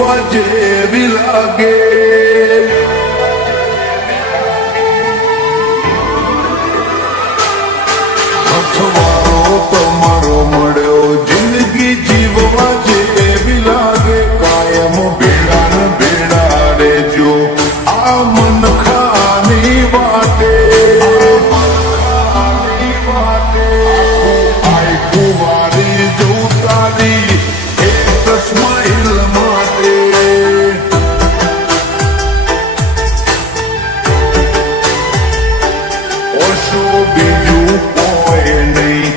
જીવવા જેવી લાગે. અથવારો તમારો મળ્યો જિંદગી જીવવા જેવી લાગે. કાયમ ભેડા ને ભેડા રેજો આ મન ખાની વાટે. આઈ કુવારી જવું તારી એક સ્માઈલ માટે. ઓછો બીજું કોઈ નહીં,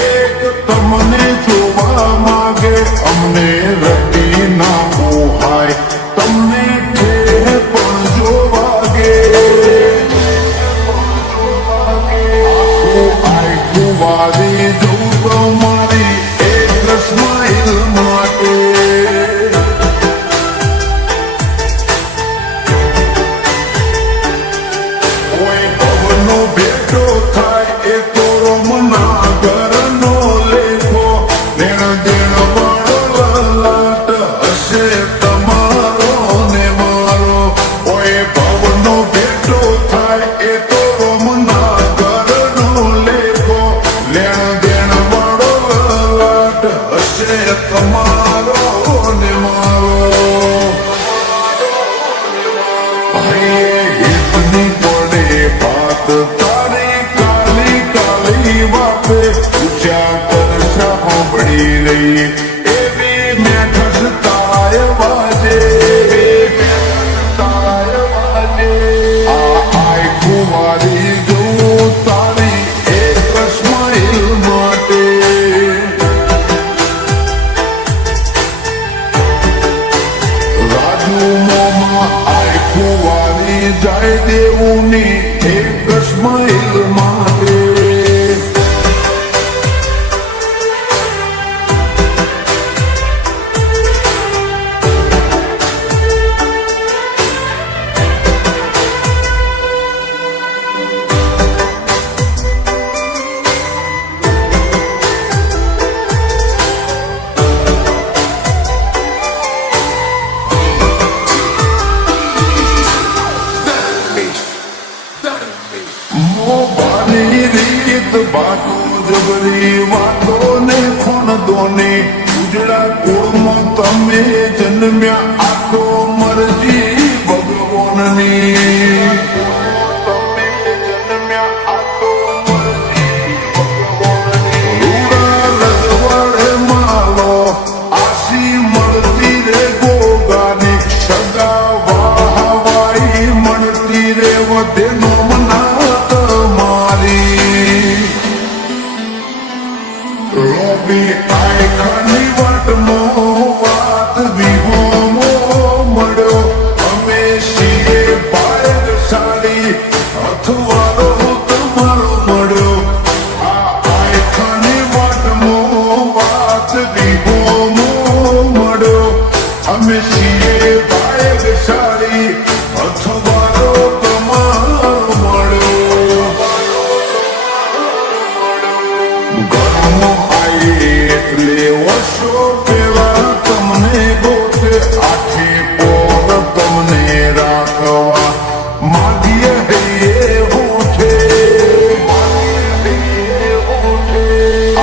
એક તમને જોવા માગે. અમને રટી ના મોહાય, તમને ઠેર પણ જોવાગે. આઈ કુવારી જવું તમારી એક સ્માઈલ માટે. કોઈ ભવનો ભેટો થાય એ તો રમના ઘરનો લેખો. દેણ દેણ વાળો લાટ હશે તમારો ને મારો. કોઈ ભવનો ભેટો થાય એ તો રમના ઘરનો લેખો. લેણ દેણ વાળો લાટ હશે તમારો ને મારો. હિતની પડે વાત તારી કાલી કાલી વાપે. ઊંચા કરશા સાંભળી રહી એવી મેઠસ તાય વાજે. આ આઈ કુવારી જવું તારી એક સ્માઈલ માટે. રાજુ મોમાં આઈ કુવારી જાય દેવુની એક સ્માઈલ માટે. મોબાની રીત બાતો જબરી વાતો ને ખૂન દોને. ઉજળા કુળમાં તમે જન્મ્યા આ તો મરજી ભગવાનની. તમે જન્મ્યા આ તો મરજી ભગવાનની. રૂડા રજવાડે માલો આસી મળતી રે ગોગાની. સગા વાહવાઈ મળતી રે વધે નો મના તમારી. રોબી આઈ ખાની વાટનો વાત વિહોમો મળ્યો. અમે છીએ ભાગ્યશાળી, અથવારો તમારો મળ્યો. આ આઈ ખાની વાટનો વાત વિહોમો મળ્યો. અમે છીએ ભાગ્યશાળી, અથવારો તમારો મળ્યો. ઘરમાં આઈ એટલે વર્ષો પેલા તમને ગોતે. આખે પોર તમને રાખવા માગીએ હૈયે હોઠે.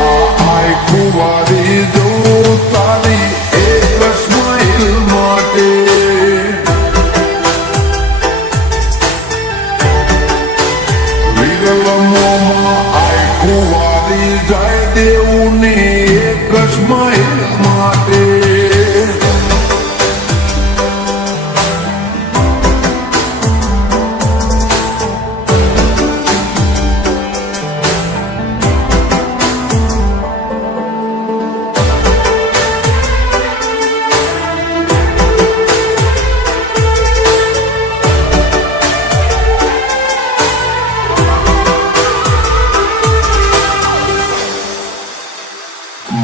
આ આઈ કુવારી જવું તારી એક સ્માઈલ માટે. વિરલમોમાં આઈ કુવારી જાય દેવુની એક સ્માઈલ માટે.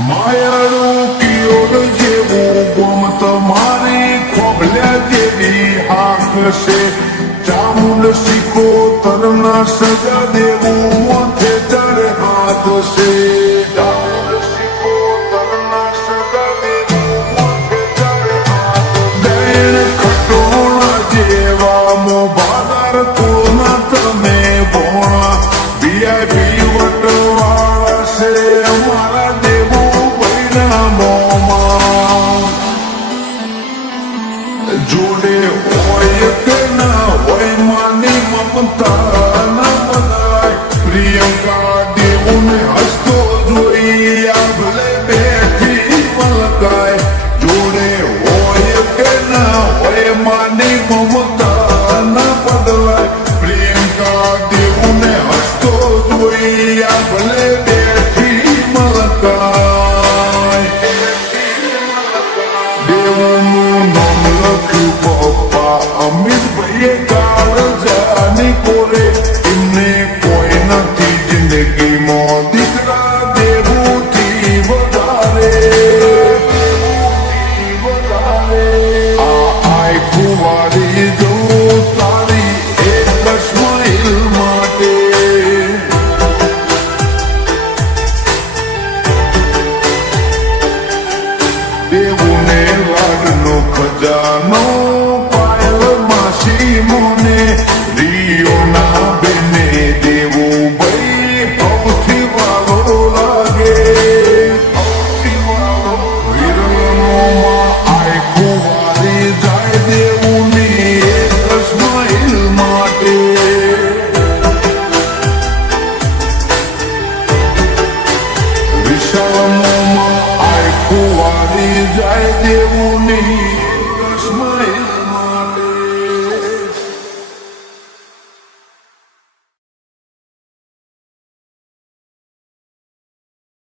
માયાળું કિયોડ જેવું ગોમ તમારી ખોભલ્યા જેવી આંખ છે. ચામુંડ શીખો તરના સજા દેવું મોથે ચડે હાથ છે. ચામુંડ શીખો તરના સજા દેવું મોથે ચડે હાથ છે. જોડે હોય કે ના હોય માની મમતા ના બધાય પ્રિયંકા દેવુને હસતો જોઈ આભલે બેઠી મલકાય જોડે હોય કે ના હોય માની મમતા ના બદલાય પ્રિયંકા દેવુને હસતો જોઈ આભલે બેઠી મલકાય દેવનું નામ લખ્યું પપ્પા અમિતભાઈએ કાળજાની કોરે એમને કોઈ નથી જિંદગીમાં દીકરા દેવુથી વધારે આ આય કુંવારી જો તારી એક સ્માઈલ માટે દેવુને લાડનો ખજાનો પાયલ માસી મોને રિયોના બેને દેવું ભાઈ સૌથી વાલો લાગે વિરલોમાં આય કુંવારી જાય દેવુની એક સ્માઈલ માટે વિશાળમાં આય કુંવારી જાય દેવું